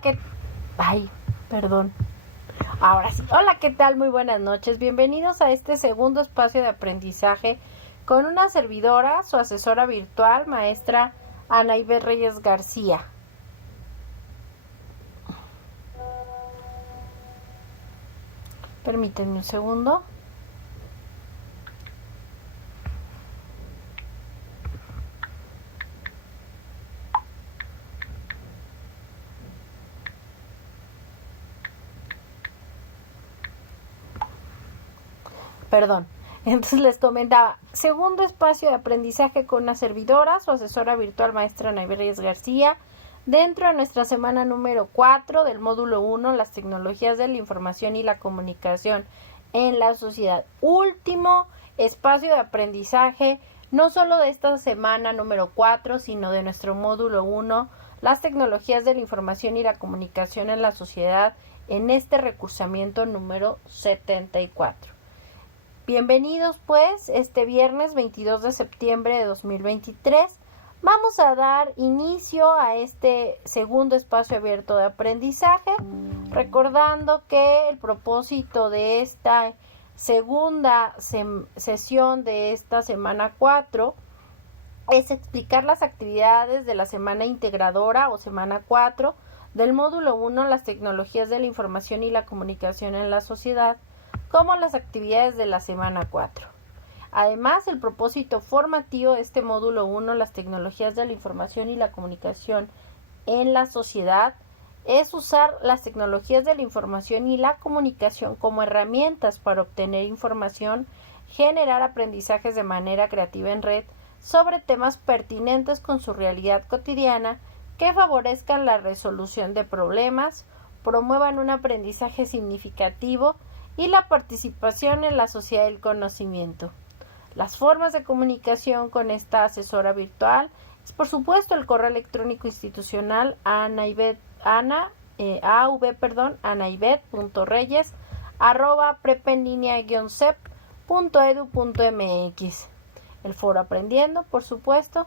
¿qué? Ay, perdón. Ahora sí. Hola, ¿qué tal? Muy buenas noches. Bienvenidos a este segundo espacio de aprendizaje con una servidora, su asesora virtual, maestra Anaibet Reyes García. Permítanme un segundo. Perdón. Entonces les comentaba, segundo espacio de aprendizaje con una servidora, su asesora virtual, maestra Anaibet Reyes García, dentro de nuestra semana número 4 del módulo 1, las tecnologías de la información y la comunicación en la sociedad. Último espacio de aprendizaje, no solo de esta semana número 4, sino de nuestro módulo 1, las tecnologías de la información y la comunicación en la sociedad, en este recursamiento número 74. Bienvenidos pues, este viernes 22 de septiembre de 2023. Vamos a dar inicio a este segundo espacio abierto de aprendizaje, recordando que el propósito de esta segunda sesión de esta semana 4 es explicar las actividades de la semana integradora o semana 4 del módulo 1, las tecnologías de la información y la comunicación en la sociedad, como las actividades de la semana 4. Además, el propósito formativo de este módulo 1, las tecnologías de la información y la comunicación en la sociedad, es usar las tecnologías de la información y la comunicación como herramientas para obtener información, generar aprendizajes de manera creativa en red sobre temas pertinentes con su realidad cotidiana, que favorezcan la resolución de problemas, promuevan un aprendizaje significativo y la participación en la sociedad del conocimiento. Las formas de comunicación con esta asesora virtual es, por supuesto, el correo electrónico institucional anaibet.reyes@prepenlinea-cep.edu.mx. El foro Aprendiendo, por supuesto,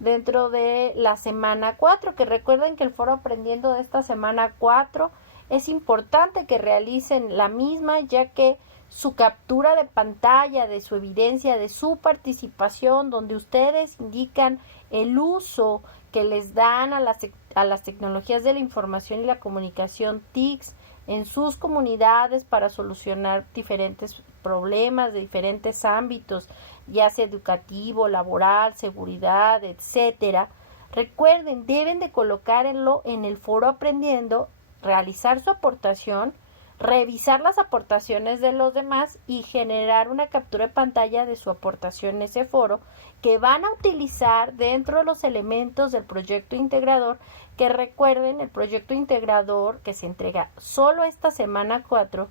dentro de la semana 4, que recuerden que el foro Aprendiendo de esta semana 4 es importante que realicen la misma, ya que su captura de pantalla, de su evidencia, de su participación, donde ustedes indican el uso que les dan a las tecnologías de la información y la comunicación TICs en sus comunidades para solucionar diferentes problemas de diferentes ámbitos, ya sea educativo, laboral, seguridad, etcétera. Recuerden, deben de colocarlo en el foro Aprendiendo, realizar su aportación, revisar las aportaciones de los demás y generar una captura de pantalla de su aportación en ese foro que van a utilizar dentro de los elementos del proyecto integrador, que recuerden, el proyecto integrador que se entrega solo esta semana 4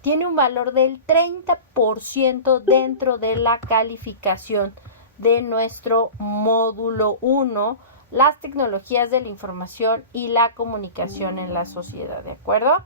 tiene un valor del 30% dentro de la calificación de nuestro módulo 1, las tecnologías de la información y la comunicación en la sociedad, ¿de acuerdo?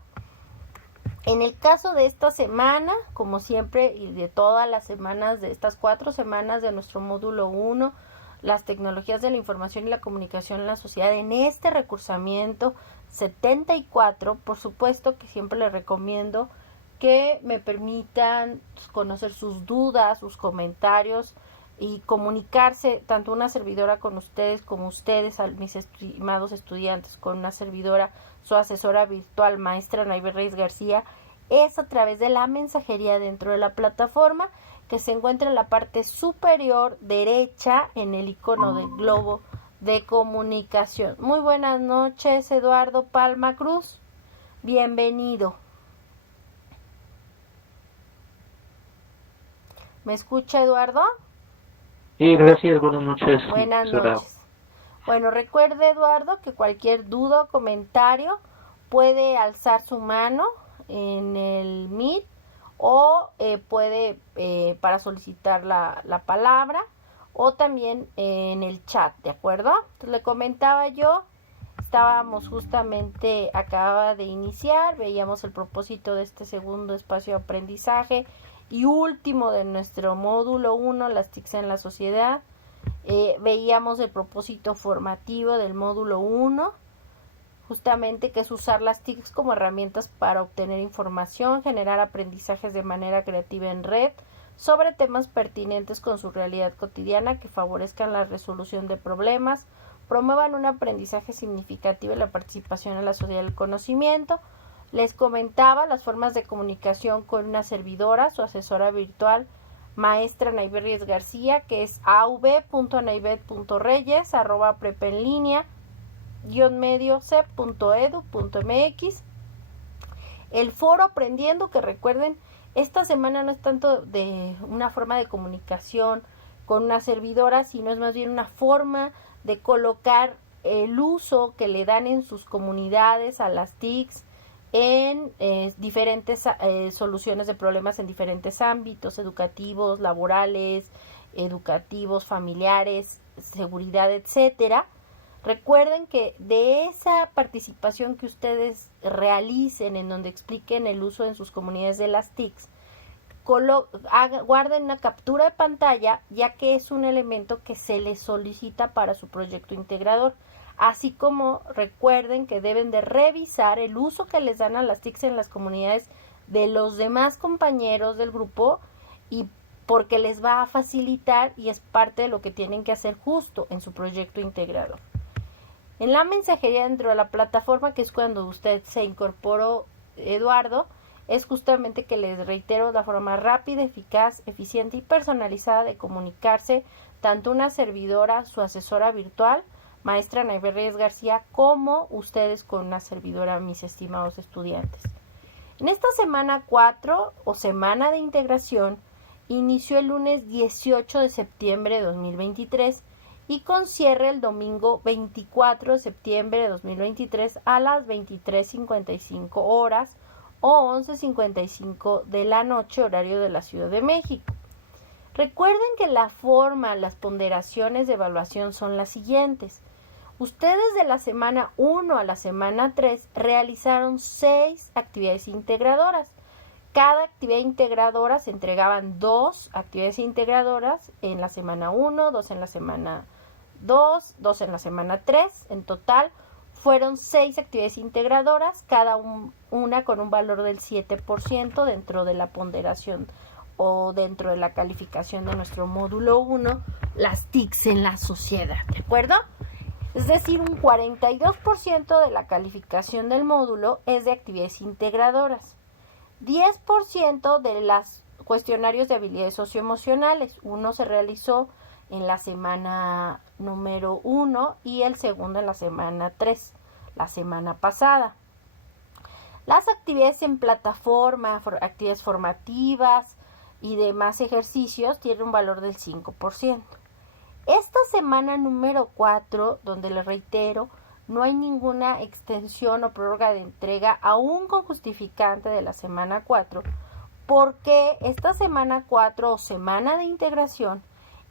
En el caso de esta semana, como siempre, y de todas las semanas, de estas 4 semanas de nuestro módulo 1, las tecnologías de la información y la comunicación en la sociedad, en este recursamiento 74, por supuesto que siempre les recomiendo que me permitan conocer sus dudas, sus comentarios y comunicarse tanto una servidora con ustedes como ustedes, a mis estimados estudiantes, con una servidora, su asesora virtual, maestra Anaibet Reyes García, es a través de la mensajería dentro de la plataforma, que se encuentra en la parte superior derecha en el icono del globo de comunicación. Muy buenas noches, Eduardo Palma Cruz. Bienvenido. ¿Me escucha, Eduardo? Sí, gracias, buenas noches. Buenas noches. Bueno, recuerde, Eduardo, que cualquier duda o comentario puede alzar su mano en el Meet o puede para solicitar la palabra, o también en el chat, ¿de acuerdo? Entonces, le comentaba yo, estábamos justamente, acababa de iniciar, veíamos el propósito de este segundo espacio de aprendizaje y último de nuestro módulo 1, las TICs en la sociedad. Veíamos el propósito formativo del módulo 1, justamente, que es usar las TICs como herramientas para obtener información, generar aprendizajes de manera creativa en red sobre temas pertinentes con su realidad cotidiana que favorezcan la resolución de problemas, promuevan un aprendizaje significativo y la participación en la sociedad del conocimiento. Les comentaba las formas de comunicación con una servidora, su asesora virtual, maestra Anaivet Reyes García, que es av.anaivet.reyes@prepenlinea _mediocep.edu.mx. El foro Aprendiendo, que recuerden, esta semana no es tanto de una forma de comunicación con una servidora, sino es más bien una forma de colocar el uso que le dan en sus comunidades a las TICs en diferentes soluciones de problemas en diferentes ámbitos educativos, laborales, educativos, familiares, seguridad, etcétera. Recuerden que de esa participación que ustedes realicen en donde expliquen el uso en sus comunidades de las TICs, guarden una captura de pantalla, ya que es un elemento que se les solicita para su proyecto integrador. Así como recuerden que deben de revisar el uso que les dan a las TICs en las comunidades de los demás compañeros del grupo, y porque les va a facilitar y es parte de lo que tienen que hacer justo en su proyecto integrador. En la mensajería dentro de la plataforma, que es cuando usted se incorporó, Eduardo, es justamente que les reitero la forma rápida, eficaz, eficiente y personalizada de comunicarse tanto una servidora, su asesora virtual, maestra Anaivet Reyes García, como ustedes con una servidora, mis estimados estudiantes. En esta semana 4 o semana de integración inició el lunes 18 de septiembre de 2023 y con cierre el domingo 24 de septiembre de 2023 a las 23:55 horas o 11:55 de la noche, horario de la Ciudad de México. Recuerden que la forma, las ponderaciones de evaluación son las siguientes. Ustedes de la semana 1 a la semana 3 realizaron 6 actividades integradoras. Cada actividad integradora se entregaban 2 actividades integradoras en la semana 1, 2 en la semana 2, 2 en la semana 3. En total fueron 6 actividades integradoras, cada una con un valor del 7% dentro de la ponderación o dentro de la calificación de nuestro módulo 1, las TICs en la sociedad, ¿de acuerdo? Es decir, un 42% de la calificación del módulo es de actividades integradoras. 10% de los cuestionarios de habilidades socioemocionales. Uno se realizó en la semana número 1 y el segundo en la semana 3, la semana pasada. Las actividades en plataforma, actividades formativas y demás ejercicios tienen un valor del 5%. Esta semana número 4, donde les reitero, no hay ninguna extensión o prórroga de entrega aún con justificante de la semana 4, porque esta semana 4 o semana de integración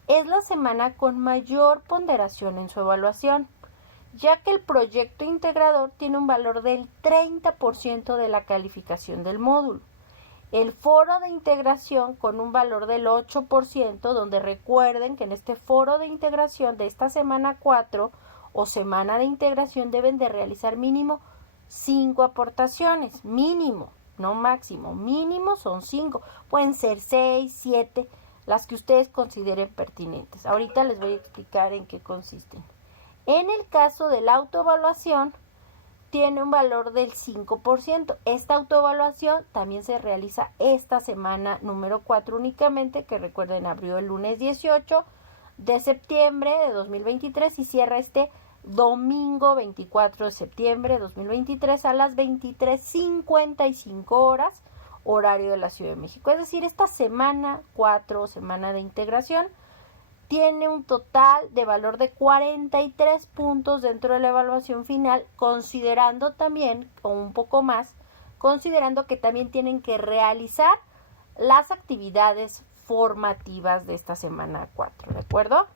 es la semana con mayor ponderación en su evaluación, ya que el proyecto integrador tiene un valor del 30% de la calificación del módulo. El foro de integración con un valor del 8%, donde recuerden que en este foro de integración de esta semana 4 o semana de integración deben de realizar mínimo 5 aportaciones, mínimo, no máximo, mínimo son 5, pueden ser 6, 7, las que ustedes consideren pertinentes. Ahorita les voy a explicar en qué consisten. En el caso de la autoevaluación, tiene un valor del 5%. Esta autoevaluación también se realiza esta semana número 4 únicamente, que recuerden abrió el lunes 18 de septiembre de 2023 y cierra este domingo 24 de septiembre de 2023 a las 23:55 horas, horario de la Ciudad de México. Es decir, esta semana 4, semana de integración, tiene un total de valor de 43 puntos dentro de la evaluación final, considerando también, o un poco más, considerando que también tienen que realizar las actividades formativas de esta semana 4, ¿de acuerdo?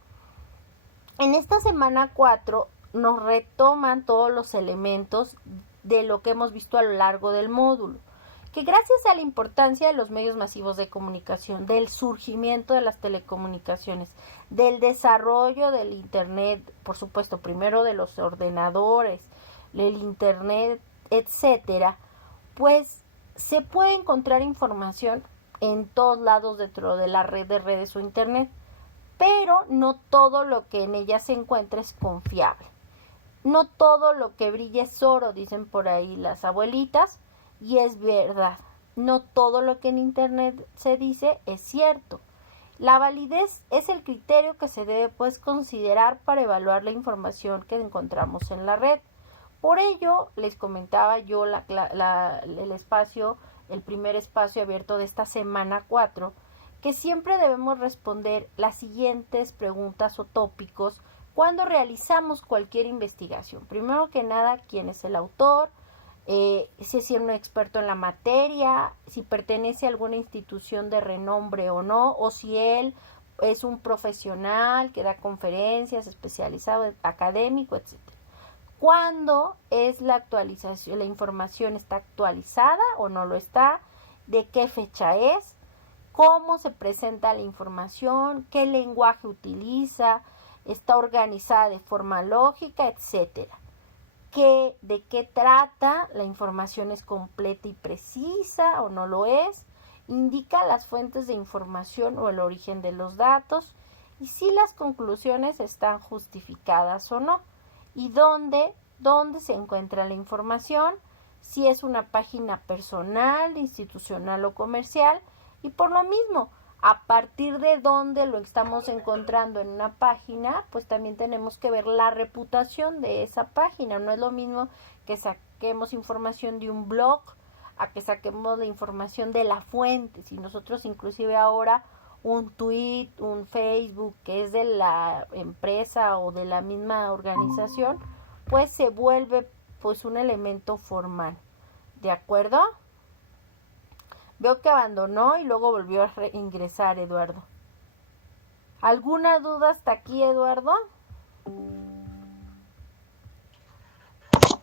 En esta semana 4 nos retoman todos los elementos de lo que hemos visto a lo largo del módulo, que gracias a la importancia de los medios masivos de comunicación, del surgimiento de las telecomunicaciones, del desarrollo del internet, por supuesto, primero de los ordenadores, el internet, etcétera, pues se puede encontrar información en todos lados dentro de la red de redes o internet, pero no todo lo que en ella se encuentra es confiable. No todo lo que brilla es oro, dicen por ahí las abuelitas, y es verdad. No todo lo que en internet se dice es cierto. La validez es el criterio que se debe pues considerar para evaluar la información que encontramos en la red. Por ello les comentaba yo el primer espacio abierto de esta semana 4, que siempre debemos responder las siguientes preguntas o tópicos cuando realizamos cualquier investigación. Primero que nada, ¿quién es el autor? Si es un experto en la materia, si pertenece a alguna institución de renombre o no, o si él es un profesional que da conferencias, especializado, académico, etc. ¿Cuándo es la actualización? ¿La información está actualizada o no lo está? ¿De qué fecha es? ¿Cómo se presenta la información? ¿Qué lenguaje utiliza? ¿Está organizada de forma lógica, etcétera? ¿De qué trata? ¿La información es completa y precisa o no lo es? ¿Indica las fuentes de información o el origen de los datos? Y si las conclusiones están justificadas o no. ¿Y dónde se encuentra la información? Si es una página personal, institucional o comercial. Y por lo mismo, a partir de dónde lo estamos encontrando en una página, pues también tenemos que ver la reputación de esa página. No es lo mismo que saquemos información de un blog a que saquemos la información de la fuente. Si nosotros inclusive ahora un tweet, un Facebook que es de la empresa o de la misma organización, pues se vuelve pues un elemento formal. ¿De acuerdo? Veo que abandonó y luego volvió a ingresar, Eduardo. ¿Alguna duda hasta aquí, Eduardo?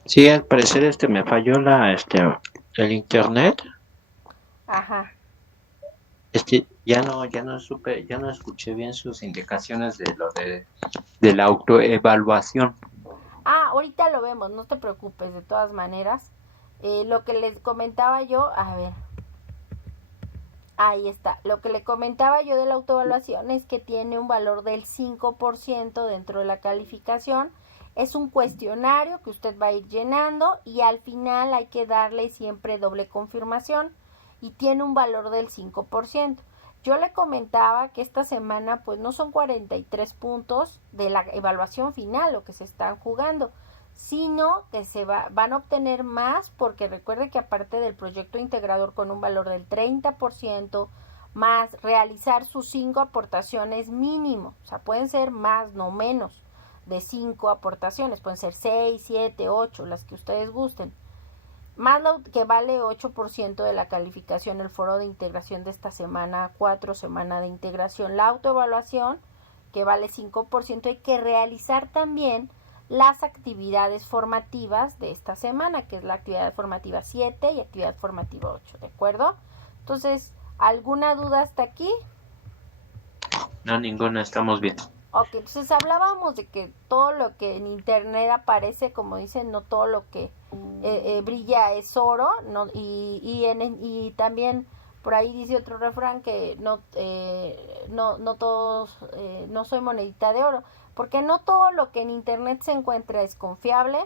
Sí, al parecer me falló el internet. Ajá. Ya no escuché bien sus indicaciones de la autoevaluación. Ahorita lo vemos, no te preocupes, de todas maneras. Lo que les comentaba yo, a ver. Ahí está. Lo que le comentaba yo de la autoevaluación es que tiene un valor del 5% dentro de la calificación. Es un cuestionario que usted va a ir llenando y al final hay que darle siempre doble confirmación y tiene un valor del 5%. Yo le comentaba que esta semana pues no son 43 puntos de la evaluación final lo que se están jugando, sino que van a obtener más porque recuerde que aparte del proyecto integrador con un valor del 30% más realizar sus 5 aportaciones mínimo, o sea, pueden ser más, no menos de 5 aportaciones, pueden ser 6, 7, 8, las que ustedes gusten, más lo que vale 8% de la calificación el foro de integración de esta semana 4, semana de integración, la autoevaluación que vale 5%, hay que realizar también las actividades formativas de esta semana, que es la actividad formativa 7 y actividad formativa 8, ¿de acuerdo? Entonces, ¿alguna duda hasta aquí? No, ninguna, estamos bien. Ok, entonces hablábamos de que todo lo que en internet aparece, como dicen, no todo lo que brilla es oro, ¿no? Y también por ahí dice otro refrán que no todos, no soy monedita de oro, porque no todo lo que en internet se encuentra es confiable,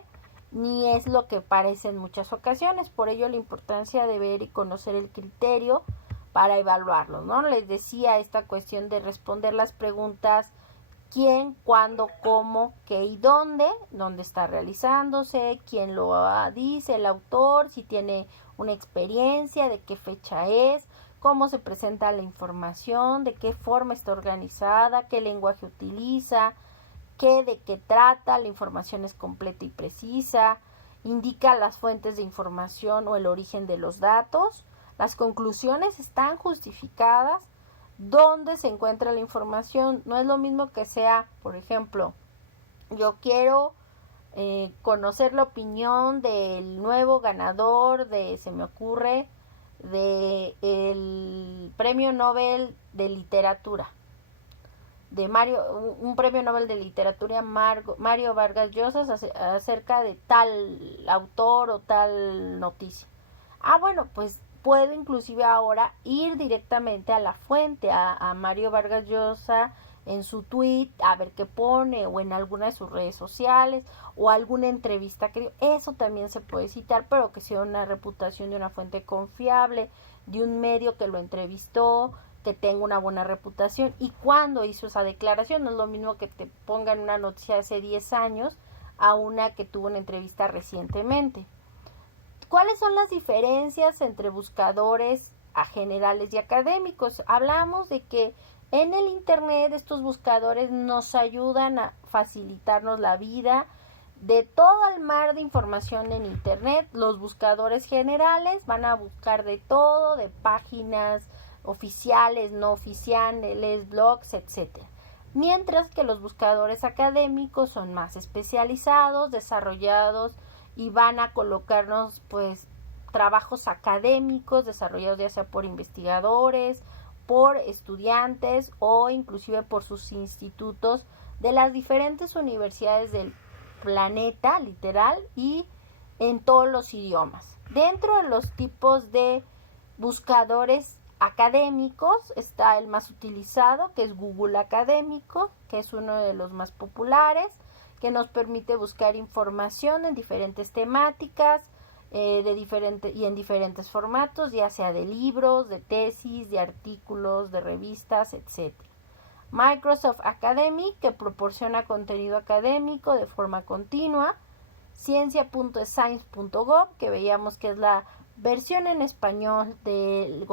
ni es lo que parece en muchas ocasiones. Por ello la importancia de ver y conocer el criterio para evaluarlo, ¿no? Les decía esta cuestión de responder las preguntas quién, cuándo, cómo, qué y dónde está realizándose, quién lo dice, el autor, si tiene una experiencia, de qué fecha es, cómo se presenta la información, de qué forma está organizada, qué lenguaje utiliza, de qué trata, la información es completa y precisa, indica las fuentes de información o el origen de los datos, las conclusiones están justificadas, dónde se encuentra la información. No es lo mismo que sea, por ejemplo, yo quiero conocer la opinión del nuevo ganador se me ocurre, del premio Nobel de literatura. de un premio Nobel de Literatura, Mario Vargas Llosa, acerca de tal autor o tal noticia. Bueno, pues puedo inclusive ahora ir directamente a la fuente, a Mario Vargas Llosa, en su tweet, a ver qué pone, o en alguna de sus redes sociales, o alguna entrevista que dio. Eso también se puede citar, pero que sea una reputación de una fuente confiable, de un medio que lo entrevistó, que tenga una buena reputación, y cuando hizo esa declaración. No es lo mismo que te pongan una noticia hace 10 años a una que tuvo una entrevista recientemente. ¿Cuáles son las diferencias entre buscadores generales y académicos? Hablamos de que en el internet estos buscadores nos ayudan a facilitarnos la vida. De todo el mar de información en internet, los buscadores generales van a buscar de todo, de páginas oficiales, no oficiales, blogs, etc. Mientras que los buscadores académicos son más especializados, desarrollados, y van a colocarnos pues trabajos académicos desarrollados ya sea por investigadores, por estudiantes o inclusive por sus institutos de las diferentes universidades del planeta, literal, y en todos los idiomas. Dentro de los tipos de buscadores académicos está el más utilizado, que es Google Académico, que es uno de los más populares, que nos permite buscar información en diferentes temáticas y en diferentes formatos, ya sea de libros, de tesis, de artículos, de revistas, etc. Microsoft Academic, que proporciona contenido académico de forma continua. Ciencia.science.gov, que veíamos que es la versión en español de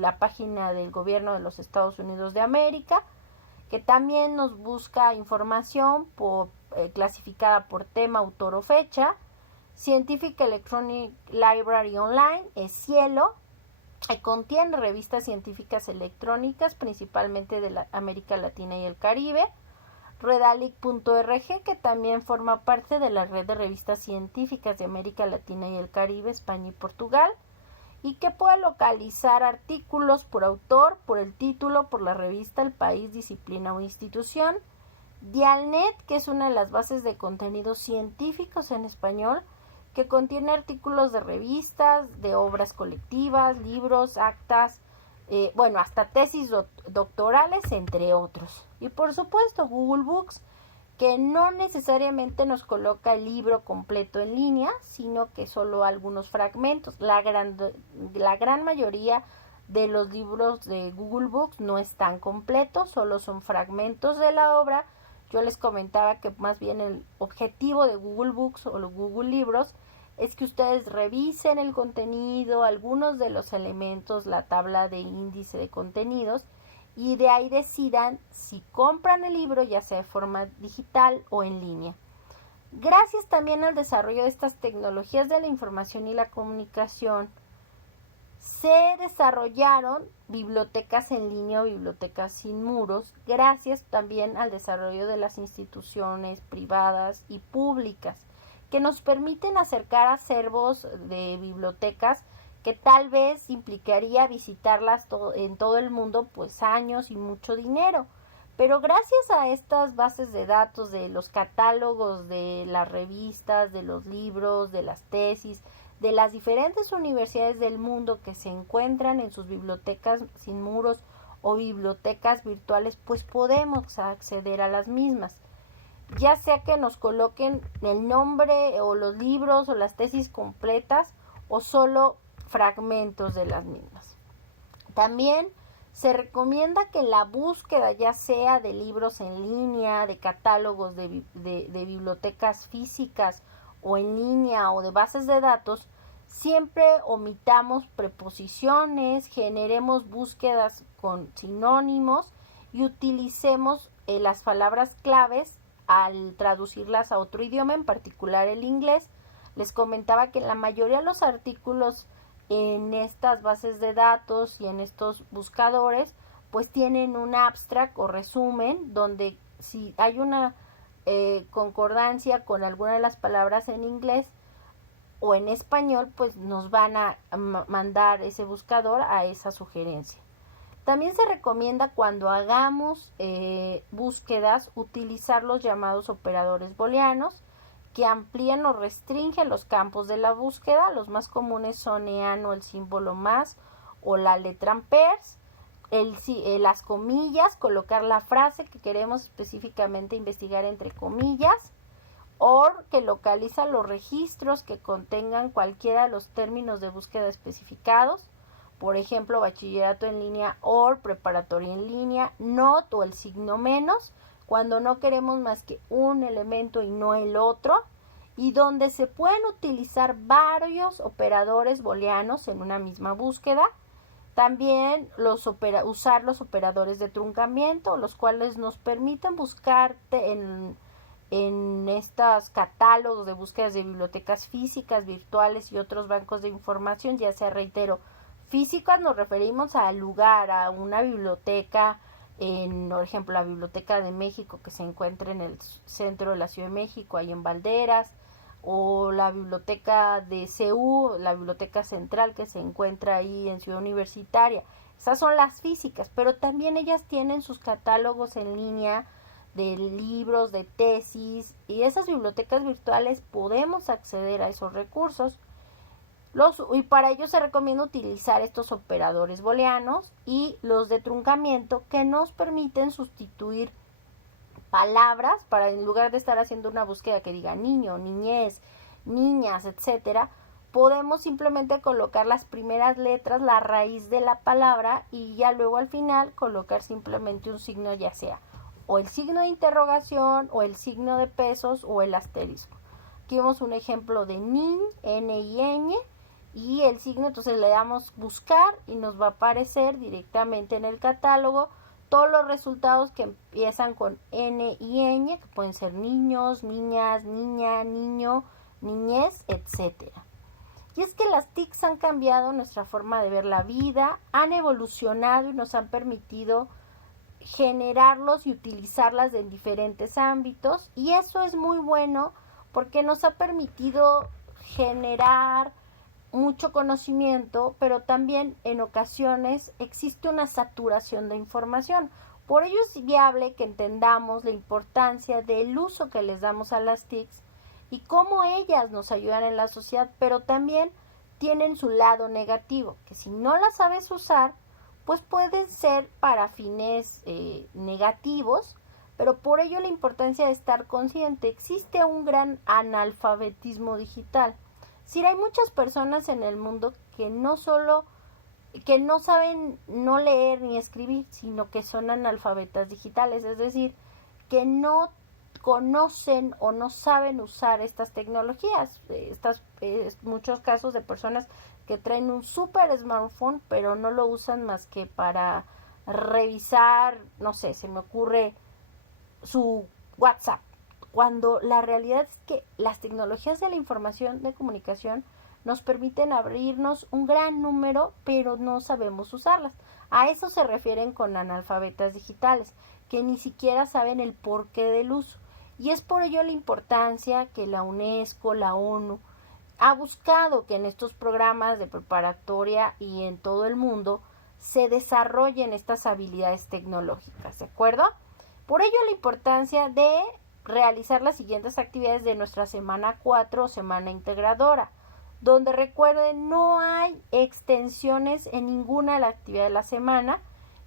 la página del gobierno de los Estados Unidos de América, que también nos busca información clasificada por tema, autor o fecha. Scientific Electronic Library Online es Cielo, que contiene revistas científicas electrónicas principalmente de la América Latina y el Caribe. Redalic.org, que también forma parte de la red de revistas científicas de América Latina y el Caribe, España y Portugal, y que puede localizar artículos por autor, por el título, por la revista, el país, disciplina o institución. Dialnet, que es una de las bases de contenidos científicos en español, que contiene artículos de revistas, de obras colectivas, libros, actas, hasta tesis doctorales, entre otros. Y por supuesto Google Books, que no necesariamente nos coloca el libro completo en línea, sino que solo algunos fragmentos. La gran mayoría de los libros de Google Books no están completos, solo son fragmentos de la obra. Yo les comentaba que más bien el objetivo de Google Books o los Google Libros es que ustedes revisen el contenido, algunos de los elementos, la tabla de índice de contenidos, y de ahí decidan si compran el libro, ya sea de forma digital o en línea. Gracias también al desarrollo de estas tecnologías de la información y la comunicación, se desarrollaron bibliotecas en línea o bibliotecas sin muros, gracias también al desarrollo de las instituciones privadas y públicas, que nos permiten acercar acervos de bibliotecas que tal vez implicaría visitarlas en todo el mundo, pues años y mucho dinero. Pero gracias a estas bases de datos, de los catálogos de las revistas, de los libros, de las tesis, de las diferentes universidades del mundo que se encuentran en sus bibliotecas sin muros o bibliotecas virtuales, pues podemos acceder a las mismas. Ya sea que nos coloquen el nombre o los libros o las tesis completas o solo fragmentos de las mismas. También se recomienda que la búsqueda, ya sea de libros en línea, de catálogos de bibliotecas físicas o en línea o de bases de datos, siempre omitamos preposiciones, generemos búsquedas con sinónimos y utilicemos las palabras claves al traducirlas a otro idioma, en particular el inglés. Les comentaba que la mayoría de los artículos en estas bases de datos y en estos buscadores pues tienen un abstract o resumen donde si hay una concordancia con alguna de las palabras en inglés o en español, pues nos van a mandar ese buscador a esa sugerencia. También se recomienda cuando hagamos búsquedas utilizar los llamados operadores booleanos que amplían o restringen los campos de la búsqueda. Los más comunes son EAN o el símbolo más o la letra amperes. Las comillas, colocar la frase que queremos específicamente investigar entre comillas, OR que localiza los registros que contengan cualquiera de los términos de búsqueda especificados, por ejemplo, bachillerato en línea OR, preparatoria en línea, NOT o el signo menos, cuando no queremos más que un elemento y no el otro, y donde se pueden utilizar varios operadores booleanos en una misma búsqueda. También usar los operadores de truncamiento, los cuales nos permiten buscar en estos catálogos de búsquedas de bibliotecas físicas, virtuales y otros bancos de información, ya sea, reitero, físicas nos referimos al lugar, a una biblioteca, por ejemplo, la Biblioteca de México que se encuentra en el centro de la Ciudad de México, ahí en Valderas, o la biblioteca de CEU, la biblioteca central que se encuentra ahí en Ciudad Universitaria. Esas son las físicas, pero también ellas tienen sus catálogos en línea de libros, de tesis, y esas bibliotecas virtuales podemos acceder a esos recursos. Y para ello se recomienda utilizar estos operadores booleanos y los de truncamiento que nos permiten sustituir palabras para, en lugar de estar haciendo una búsqueda que diga niño, niñez, niñas, etcétera, podemos simplemente colocar las primeras letras, la raíz de la palabra, y ya luego al final colocar simplemente un signo, ya sea o el signo de interrogación o el signo de pesos o el asterisco. Aquí vemos un ejemplo de NIN, N-I-N, y el signo, entonces le damos buscar y nos va a aparecer directamente en el catálogo todos los resultados que empiezan con N y Ñ, que pueden ser niños, niñas, niña, niño, niñez, etc. Y es que las TICs han cambiado nuestra forma de ver la vida, han evolucionado y nos han permitido generarlos y utilizarlas en diferentes ámbitos, y eso es muy bueno porque nos ha permitido generar mucho conocimiento, pero también en ocasiones existe una saturación de información. Por ello es viable que entendamos la importancia del uso que les damos a las TICs y cómo ellas nos ayudan en la sociedad, pero también tienen su lado negativo, que si no las sabes usar, pues pueden ser para fines negativos, pero por ello la importancia de estar consciente. Existe un gran analfabetismo digital. Sí, hay muchas personas en el mundo que no saben no leer ni escribir, sino que son analfabetas digitales, es decir, que no conocen o no saben usar estas tecnologías. Muchos casos de personas que traen un super smartphone, pero no lo usan más que para revisar, no sé, se me ocurre su WhatsApp, cuando la realidad es que las tecnologías de la información de comunicación nos permiten abrirnos un gran número, pero no sabemos usarlas. A eso se refieren con analfabetas digitales, que ni siquiera saben el porqué del uso. Y es por ello la importancia que la UNESCO, la ONU, ha buscado que en estos programas de preparatoria y en todo el mundo se desarrollen estas habilidades tecnológicas, ¿de acuerdo? Por ello la importancia de realizar las siguientes actividades de nuestra semana 4 o semana integradora, donde recuerden no hay extensiones en ninguna de las actividades de la semana,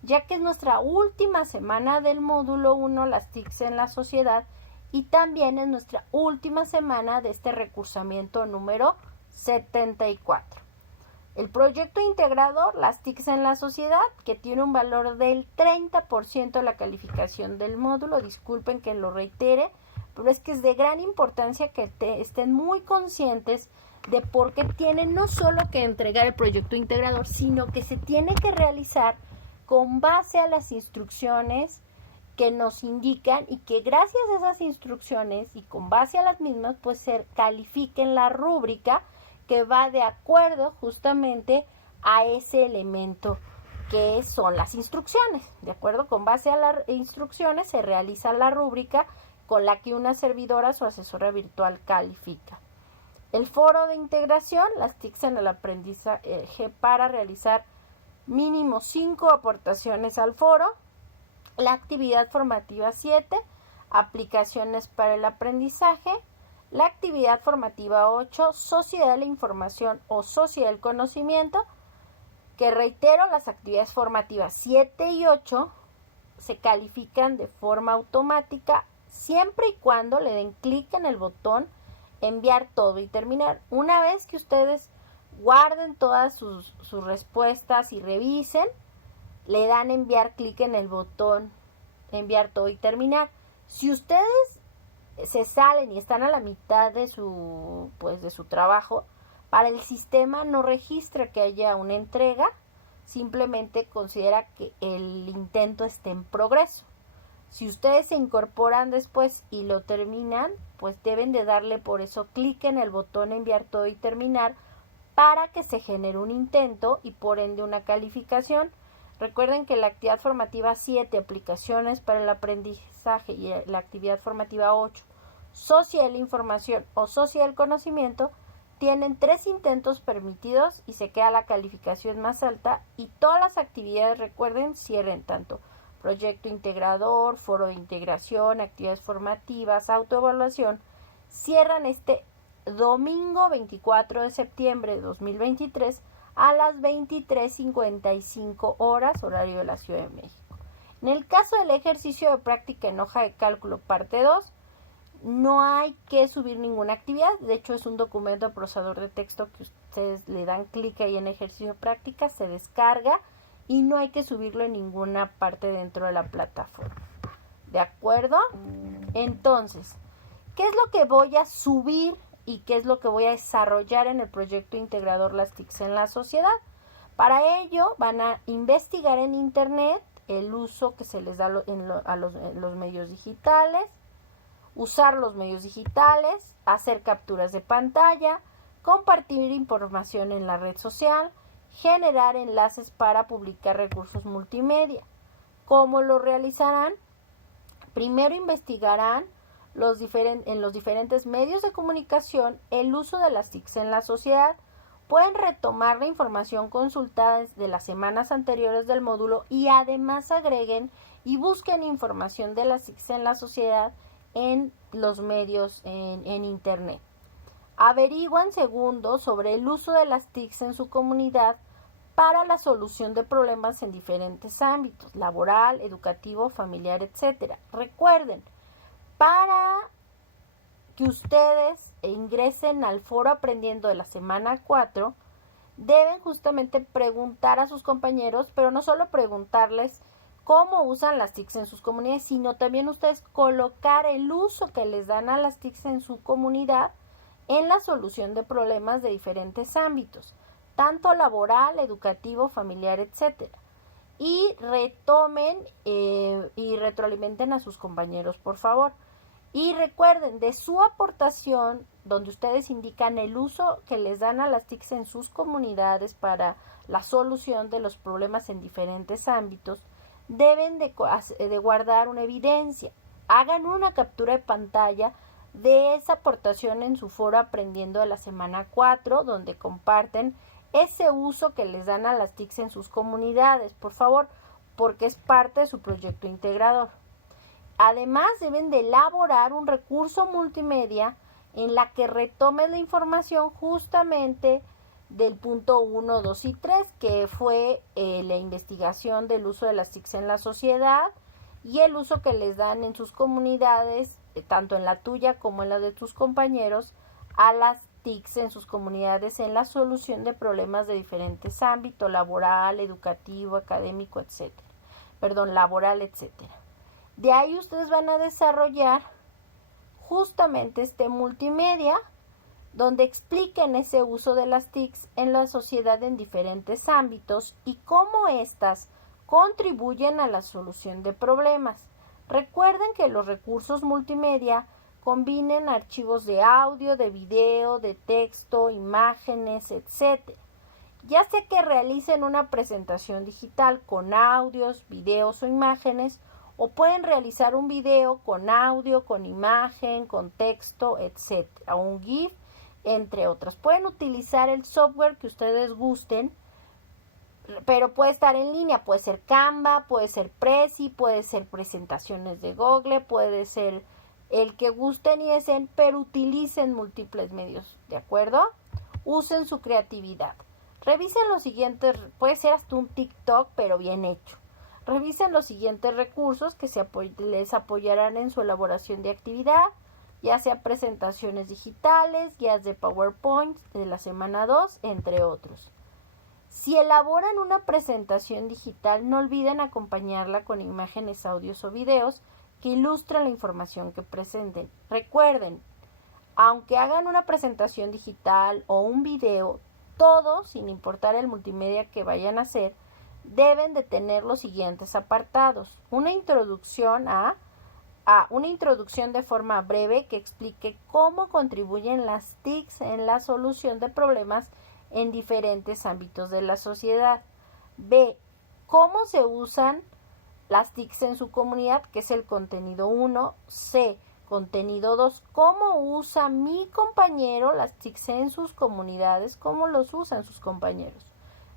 ya que es nuestra última semana del módulo 1, las TICs en la sociedad, y también es nuestra última semana de este recursamiento número 74. El proyecto integrador, las TICs en la sociedad, que tiene un valor del 30% de la calificación del módulo. Disculpen que lo reitere, pero es que es de gran importancia que estén muy conscientes de por qué tienen no solo que entregar el proyecto integrador, sino que se tiene que realizar con base a las instrucciones que nos indican, y que gracias a esas instrucciones y con base a las mismas pues se califiquen la rúbrica que va de acuerdo justamente a ese elemento que son las instrucciones. De acuerdo, con base a las instrucciones se realiza la rúbrica con la que una servidora o asesora virtual califica. El foro de integración, las TICs en el aprendizaje para realizar mínimo 5 aportaciones al foro. La actividad formativa 7, aplicaciones para el aprendizaje. La actividad formativa 8, sociedad de la información o sociedad del conocimiento, que reitero, las actividades formativas 7 y 8 se califican de forma automática siempre y cuando le den clic en el botón enviar todo y terminar. Una vez que ustedes guarden todas sus respuestas y revisen, le dan enviar clic en el botón enviar todo y terminar. Si ustedes se salen y están a la mitad de su trabajo, para el sistema no registra que haya una entrega, simplemente considera que el intento esté en progreso. Si ustedes se incorporan después y lo terminan, pues deben de darle por eso clic en el botón enviar todo y terminar para que se genere un intento y por ende una calificación. Recuerden que la actividad formativa 7, aplicaciones para el aprendizaje, y la actividad formativa 8, sociedad de la información o sociedad del conocimiento, tienen 3 intentos permitidos y se queda la calificación más alta, y todas las actividades, recuerden, cierren tanto proyecto integrador, foro de integración, actividades formativas, autoevaluación, cierran este domingo 24 de septiembre de 2023 a las 23:55 horas, horario de la Ciudad de México. En el caso del ejercicio de práctica en hoja de cálculo parte 2, no hay que subir ninguna actividad. De hecho, es un documento de procesador de texto que ustedes le dan clic ahí en ejercicio de práctica, se descarga y no hay que subirlo en ninguna parte dentro de la plataforma. ¿De acuerdo? Entonces, ¿qué es lo que voy a subir y qué es lo que voy a desarrollar en el proyecto integrador Las TICs en la sociedad? Para ello van a investigar en internet el uso que se les da a los medios digitales, usar los medios digitales, hacer capturas de pantalla, compartir información en la red social, generar enlaces para publicar recursos multimedia. ¿Cómo lo realizarán? Primero investigarán en los diferentes medios de comunicación el uso de las TICs en la sociedad. Pueden retomar la información consultada de las semanas anteriores del módulo y además agreguen y busquen información de las TICs en la sociedad en los medios en internet. Averiguan, segundo, sobre el uso de las TICs en su comunidad para la solución de problemas en diferentes ámbitos, laboral, educativo, familiar, etc. Recuerden, para que ustedes ingresen al foro aprendiendo de la semana 4, deben justamente preguntar a sus compañeros, pero no solo preguntarles cómo usan las TICs en sus comunidades, sino también ustedes colocar el uso que les dan a las TICs en su comunidad en la solución de problemas de diferentes ámbitos, tanto laboral, educativo, familiar, etc. Y retomen y retroalimenten a sus compañeros, por favor. Y recuerden, de su aportación, donde ustedes indican el uso que les dan a las TICs en sus comunidades para la solución de los problemas en diferentes ámbitos, deben de guardar una evidencia. Hagan una captura de pantalla de esa aportación en su foro aprendiendo de la semana 4, donde comparten ese uso que les dan a las TICs en sus comunidades, por favor, porque es parte de su proyecto integrador. Además, deben de elaborar un recurso multimedia en la que retomen la información justamente del punto 1, 2 y 3, que fue la investigación del uso de las TICs en la sociedad y el uso que les dan en sus comunidades, tanto en la tuya como en la de tus compañeros, a las TICs en sus comunidades en la solución de problemas de diferentes ámbitos, laboral, educativo, académico, laboral, etcétera. De ahí ustedes van a desarrollar justamente este multimedia donde expliquen ese uso de las TICs en la sociedad en diferentes ámbitos y cómo éstas contribuyen a la solución de problemas. Recuerden que los recursos multimedia combinen archivos de audio, de video, de texto, imágenes, etc. Ya sea que realicen una presentación digital con audios, videos o imágenes, o pueden realizar un video con audio, con imagen, con texto, etc. O un GIF, entre otras. Pueden utilizar el software que ustedes gusten pero puede estar en línea, puede ser Canva, puede ser Prezi, puede ser presentaciones de Google, puede ser el que gusten y deseen, pero utilicen múltiples medios, ¿de acuerdo? Usen su creatividad. Revisen los siguientes, puede ser hasta un TikTok, pero bien hecho. Revisen los siguientes recursos que les apoyarán en su elaboración de actividad, ya sea presentaciones digitales, guías de PowerPoint de la semana 2, entre otros. Si elaboran una presentación digital, no olviden acompañarla con imágenes, audios o videos que ilustren la información que presenten. Recuerden, aunque hagan una presentación digital o un video, todos, sin importar el multimedia que vayan a hacer, deben de tener los siguientes apartados. Una introducción una introducción de forma breve que explique cómo contribuyen las TICs en la solución de problemas en diferentes ámbitos de la sociedad. B. Cómo se usan las TICs en su comunidad, que es el contenido 1. C. Contenido 2. ¿Cómo usa mi compañero las TICs en sus comunidades? ¿Cómo los usan sus compañeros?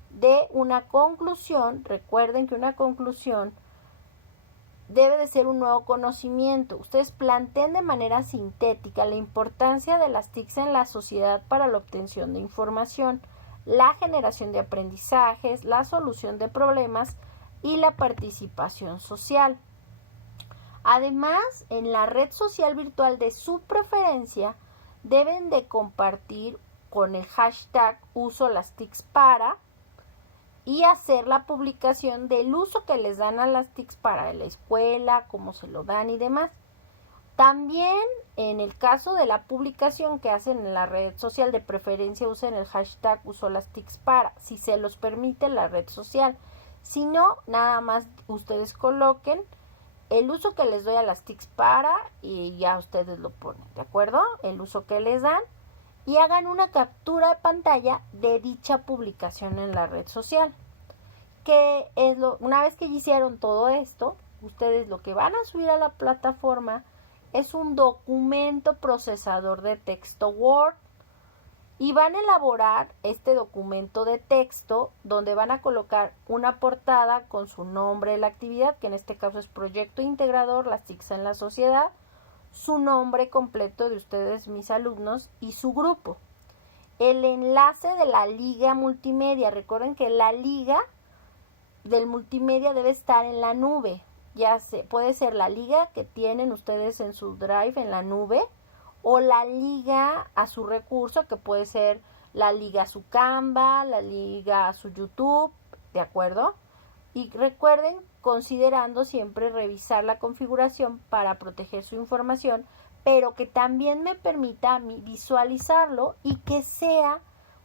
D. Una conclusión. Recuerden que una conclusión debe de ser un nuevo conocimiento. Ustedes planteen de manera sintética la importancia de las TICs en la sociedad para la obtención de información, la generación de aprendizajes, la solución de problemas y la participación social. Además, en la red social virtual de su preferencia, deben de compartir con el hashtag uso las TICs para y hacer la publicación del uso que les dan a las TICs para la escuela, cómo se lo dan y demás. También en el caso de la publicación que hacen en la red social, de preferencia usen el hashtag uso las TICs para, si se los permite la red social. Si no, nada más ustedes coloquen el uso que les doy a las TICs para y ya ustedes lo ponen, ¿de acuerdo? El uso que les dan y hagan una captura de pantalla de dicha publicación en la red social. Una vez que hicieron todo esto, ustedes lo que van a subir a la plataforma es un documento procesador de texto Word y van a elaborar este documento de texto donde van a colocar una portada con su nombre de la actividad, que en este caso es Proyecto Integrador, las TICs en la sociedad, su nombre completo de ustedes, mis alumnos, y su grupo. El enlace de la liga multimedia. Recuerden que la liga del multimedia debe estar en la nube. Puede ser la liga que tienen ustedes en su Drive en la nube o la liga a su recurso, que puede ser la liga a su Canva, la liga a su YouTube, ¿de acuerdo? Y recuerden, considerando siempre revisar la configuración para proteger su información, pero que también me permita a mí visualizarlo y que sea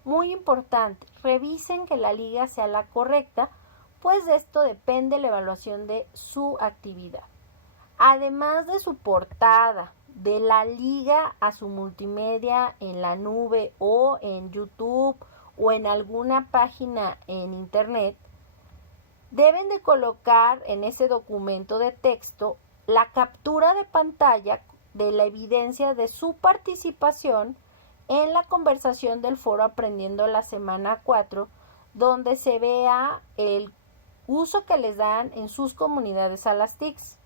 muy importante. Revisen que la liga sea la correcta, pues de esto depende la evaluación de su actividad. Además de su portada, de la liga a su multimedia en la nube o en YouTube o en alguna página en internet, deben de colocar en ese documento de texto la captura de pantalla de la evidencia de su participación en la conversación del foro Aprendiendo la semana 4, donde se vea el uso que les dan en sus comunidades a las TICs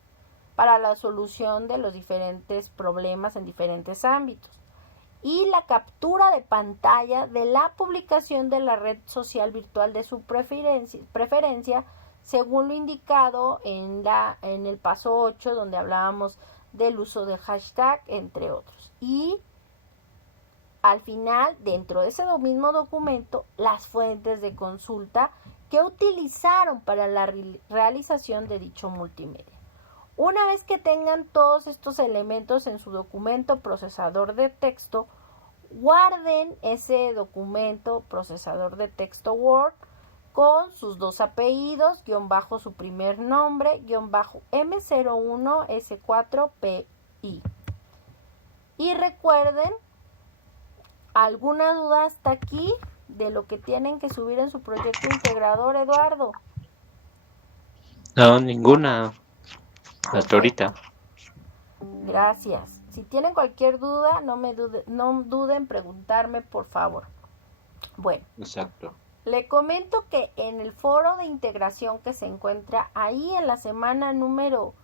para la solución de los diferentes problemas en diferentes ámbitos. Y la captura de pantalla de la publicación de la red social virtual de su preferencia según lo indicado en el paso 8, donde hablábamos del uso del hashtag, entre otros. Y al final, dentro de ese mismo documento, las fuentes de consulta que utilizaron para la realización de dicho multimedia. Una vez que tengan todos estos elementos en su documento procesador de texto, guarden ese documento procesador de texto Word con sus dos apellidos, guión bajo su primer nombre, guión bajo M01S4PI. Y recuerden, ¿alguna duda hasta aquí de lo que tienen que subir en su proyecto integrador, Eduardo? No, ninguna. Hasta ahorita. Gracias. Si tienen cualquier duda, no duden en preguntarme, por favor. Bueno. Exacto. Le comento que en el foro de integración que se encuentra ahí en la semana número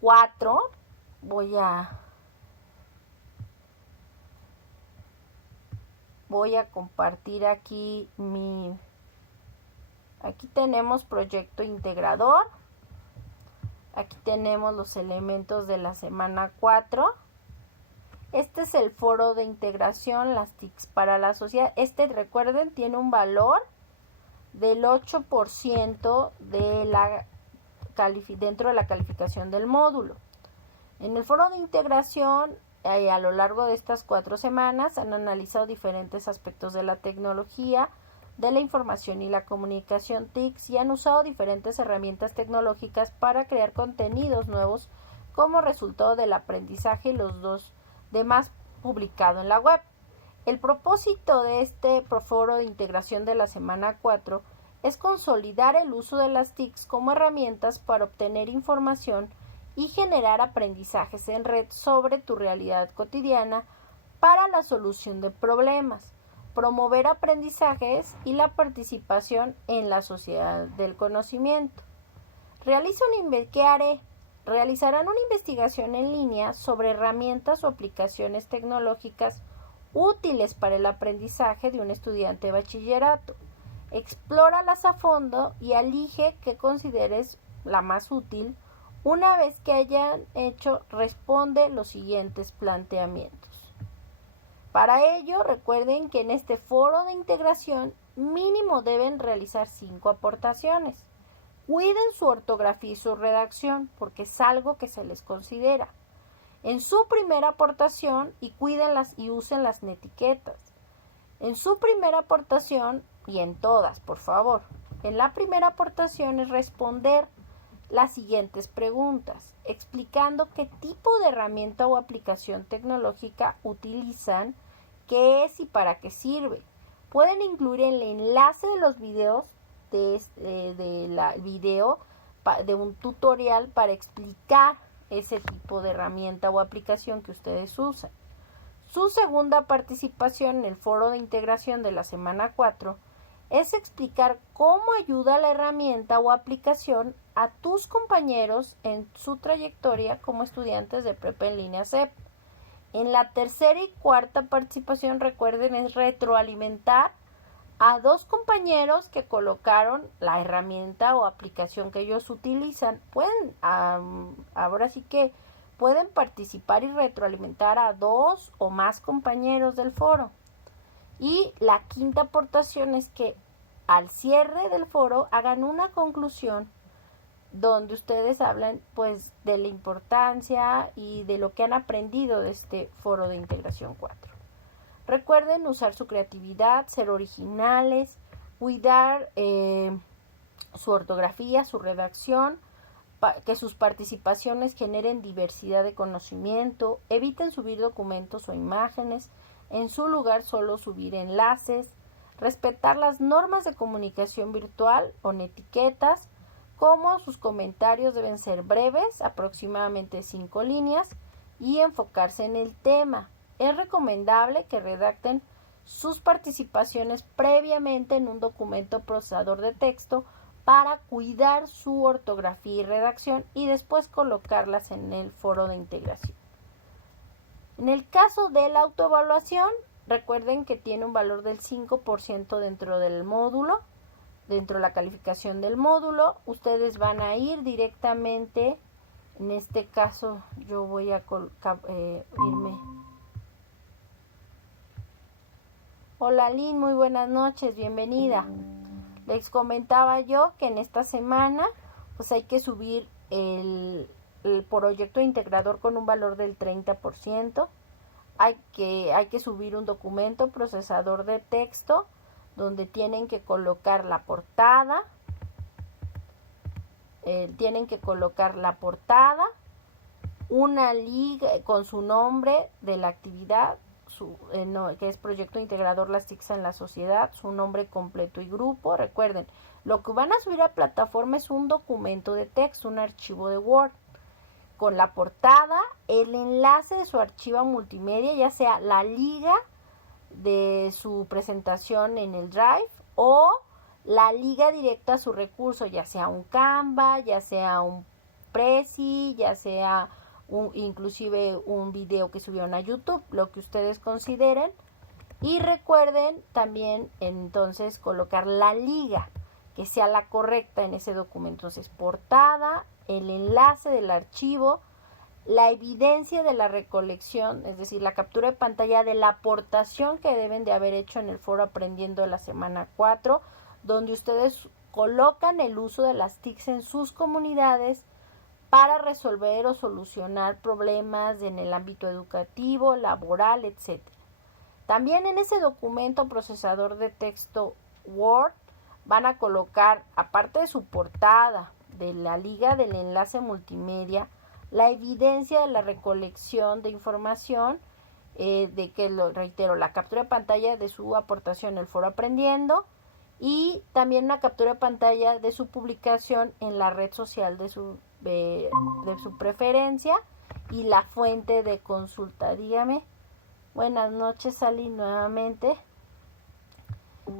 4, voy a compartir aquí aquí tenemos proyecto integrador, aquí tenemos los elementos de la semana 4. Este es el foro de integración, las TICs para la sociedad. Recuerden, tiene un valor del 8% dentro de la calificación del módulo. En el foro de integración, a lo largo de estas 4 semanas, han analizado diferentes aspectos de la tecnología, de la información y la comunicación TICs, y han usado diferentes herramientas tecnológicas para crear contenidos nuevos como resultado del aprendizaje y los 2 demás publicado en la web. El propósito de este foro de integración de la semana 4 es consolidar el uso de las TICs como herramientas para obtener información y generar aprendizajes en red sobre tu realidad cotidiana para la solución de problemas, promover aprendizajes y la participación en la sociedad del conocimiento. Realizarán una investigación en línea sobre herramientas o aplicaciones tecnológicas útiles para el aprendizaje de un estudiante de bachillerato. Explóralas a fondo y elige que consideres la más útil. Una vez que hayan hecho, responde los siguientes planteamientos. Para ello, recuerden que en este foro de integración mínimo deben realizar 5 aportaciones. Cuiden su ortografía y su redacción, porque es algo que se les considera. En su primera aportación, cuídenlas y usen las netiquetas. En su primera aportación, y en todas, por favor. En la primera aportación es responder las siguientes preguntas, explicando qué tipo de herramienta o aplicación tecnológica utilizan, qué es y para qué sirve. Pueden incluir el enlace de los videos de un tutorial para explicar ese tipo de herramienta o aplicación que ustedes usan. Su segunda participación en el foro de integración de la semana 4 es explicar cómo ayuda la herramienta o aplicación a tus compañeros en su trayectoria como estudiantes de prepa en línea CEP. En la tercera y cuarta participación, recuerden, es retroalimentar a 2 compañeros que colocaron la herramienta o aplicación que ellos utilizan. Ahora sí que pueden participar y retroalimentar a 2 o más compañeros del foro. Y la quinta aportación es que al cierre del foro hagan una conclusión donde ustedes hablan pues de la importancia y de lo que han aprendido de este foro de integración 4. Recuerden usar su creatividad, ser originales, cuidar su ortografía, su redacción, que sus participaciones generen diversidad de conocimiento, eviten subir documentos o imágenes, en su lugar solo subir enlaces, respetar las normas de comunicación virtual con etiquetas, como sus comentarios deben ser breves, aproximadamente 5 líneas, y enfocarse en el tema. Es recomendable que redacten sus participaciones previamente en un documento procesador de texto para cuidar su ortografía y redacción y después colocarlas en el foro de integración. En el caso de la autoevaluación, recuerden que tiene un valor del 5% dentro del módulo, dentro de la calificación del módulo. Ustedes van a ir directamente, en este caso yo voy a irme. Hola Lynn, muy buenas noches, bienvenida. Les comentaba yo que en esta semana pues hay que subir el proyecto integrador con un valor del 30%. Hay que subir un documento procesador de texto donde tienen que colocar la portada. Una liga con su nombre de la actividad, que es Proyecto Integrador Las TICs en la Sociedad, su nombre completo y grupo. Recuerden, lo que van a subir a plataforma es un documento de texto, un archivo de Word, con la portada, el enlace de su archivo multimedia, ya sea la liga de su presentación en el Drive o la liga directa a su recurso, ya sea un Canva, ya sea un Prezi, ya sea inclusive un video que subieron a YouTube, lo que ustedes consideren. Y recuerden también entonces colocar la liga que sea la correcta en ese documento. Entonces, portada, el enlace del archivo, la evidencia de la recolección, es decir, la captura de pantalla de la aportación que deben de haber hecho en el foro Aprendiendo de la semana 4, donde ustedes colocan el uso de las TICs en sus comunidades para resolver o solucionar problemas en el ámbito educativo, laboral, etc. También en ese documento procesador de texto Word van a colocar, aparte de su portada, de la liga del enlace multimedia, la evidencia de la recolección de información, de que, lo reitero, la captura de pantalla de su aportación en el foro Aprendiendo y también una captura de pantalla de su publicación en la red social de su preferencia y la fuente de consulta. Dígame. Buenas noches, Ali, nuevamente.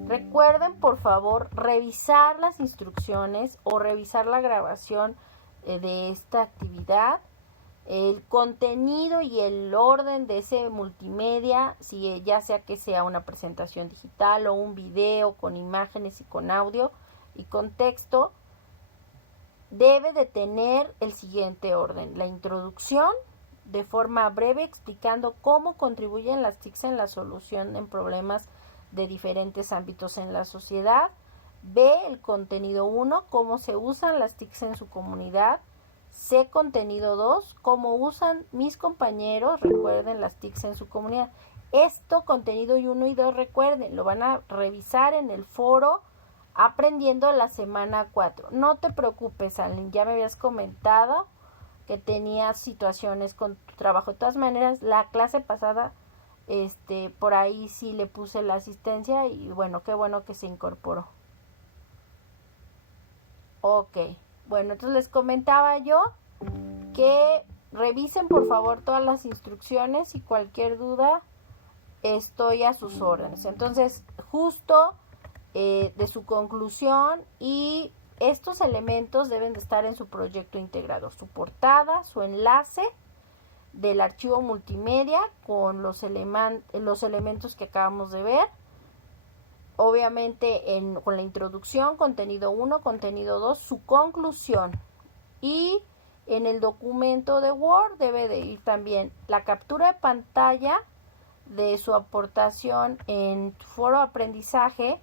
Recuerden, por favor, revisar las instrucciones o revisar la grabación de esta actividad, el contenido y el orden de ese multimedia, si ya sea que sea una presentación digital o un video con imágenes y con audio y con texto, debe de tener el siguiente orden: la introducción, de forma breve explicando cómo contribuyen las TICs en la solución en problemas de diferentes ámbitos en la sociedad. B, el contenido 1, cómo se usan las TICs en su comunidad. C, contenido 2, cómo usan mis compañeros, recuerden, las TICs en su comunidad. Esto, contenido 1 y 2, recuerden, lo van a revisar en el foro Aprendiendo la semana 4. No te preocupes, Aline, ya me habías comentado que tenías situaciones con tu trabajo. De todas maneras, la clase pasada, por ahí sí le puse la asistencia y bueno, qué bueno que se incorporó. Ok, bueno, entonces les comentaba yo que revisen por favor todas las instrucciones y cualquier duda estoy a sus órdenes. Entonces, justo de su conclusión, y estos elementos deben de estar en su proyecto integrador: su portada, su enlace del archivo multimedia con los elementos que acabamos de ver, obviamente con la introducción, contenido 1, contenido 2, su conclusión, y en el documento de Word debe de ir también la captura de pantalla de su aportación en foro aprendizaje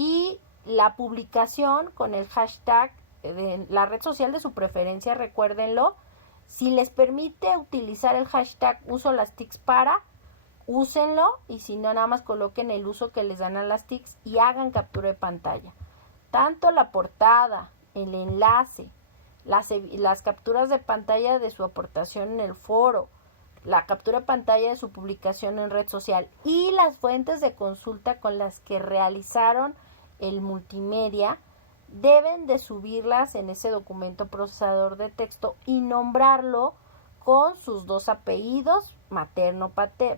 y la publicación con el hashtag de la red social de su preferencia. Recuérdenlo, si les permite utilizar el hashtag uso las TICs para, úsenlo, y si no, nada más coloquen el uso que les dan a las TICs y hagan captura de pantalla. Tanto la portada, el enlace, las capturas de pantalla de su aportación en el foro, la captura de pantalla de su publicación en red social y las fuentes de consulta con las que realizaron el multimedia, deben de subirlas en ese documento procesador de texto y nombrarlo con sus dos apellidos,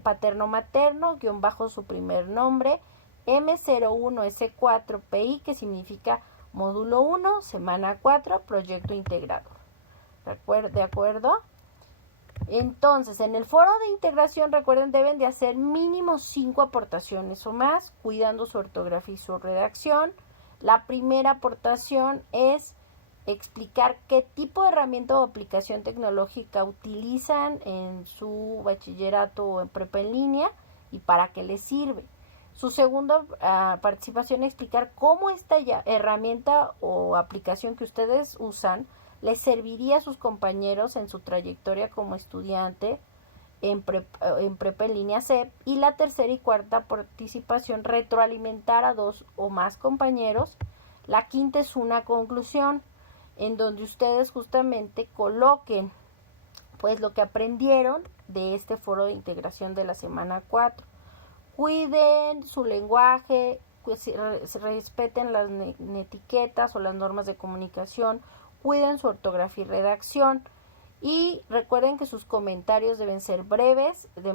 paterno-materno, guión bajo su primer nombre, M01S4PI, que significa módulo 1, semana 4, proyecto integrador. ¿De acuerdo? Entonces, en el foro de integración, recuerden, deben de hacer mínimo 5 aportaciones o más, cuidando su ortografía y su redacción. La primera aportación es explicar qué tipo de herramienta o aplicación tecnológica utilizan en su bachillerato o en prepa en línea y para qué les sirve. Su segunda participación es explicar cómo esta herramienta o aplicación que ustedes usan les serviría a sus compañeros en su trayectoria como estudiante en prepa en línea CEP. Y la tercera y cuarta participación, retroalimentar a 2 o más compañeros. La quinta es una conclusión, en donde ustedes justamente coloquen pues lo que aprendieron de este foro de integración de la semana 4. Cuiden su lenguaje, pues, respeten las etiquetas o las normas de comunicación, cuiden su ortografía y redacción. Y recuerden que sus comentarios deben ser breves, de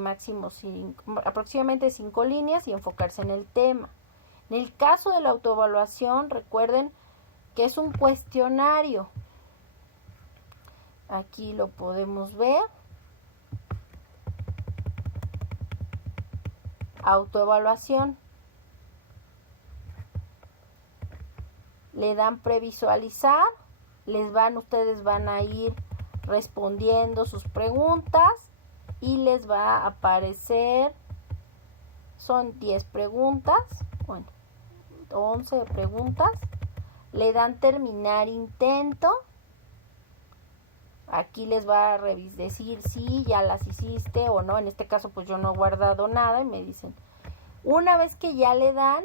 aproximadamente 5 líneas y enfocarse en el tema. En el caso de la autoevaluación, recuerden que es un cuestionario. Aquí lo podemos ver. Autoevaluación. Le dan previsualizar. Ustedes van a ir respondiendo sus preguntas y les va a aparecer, son 10 preguntas, 11 preguntas. Le dan terminar intento. Aquí les va a decir si ya las hiciste o no. En este caso pues yo no he guardado nada y me dicen. Una vez que ya le dan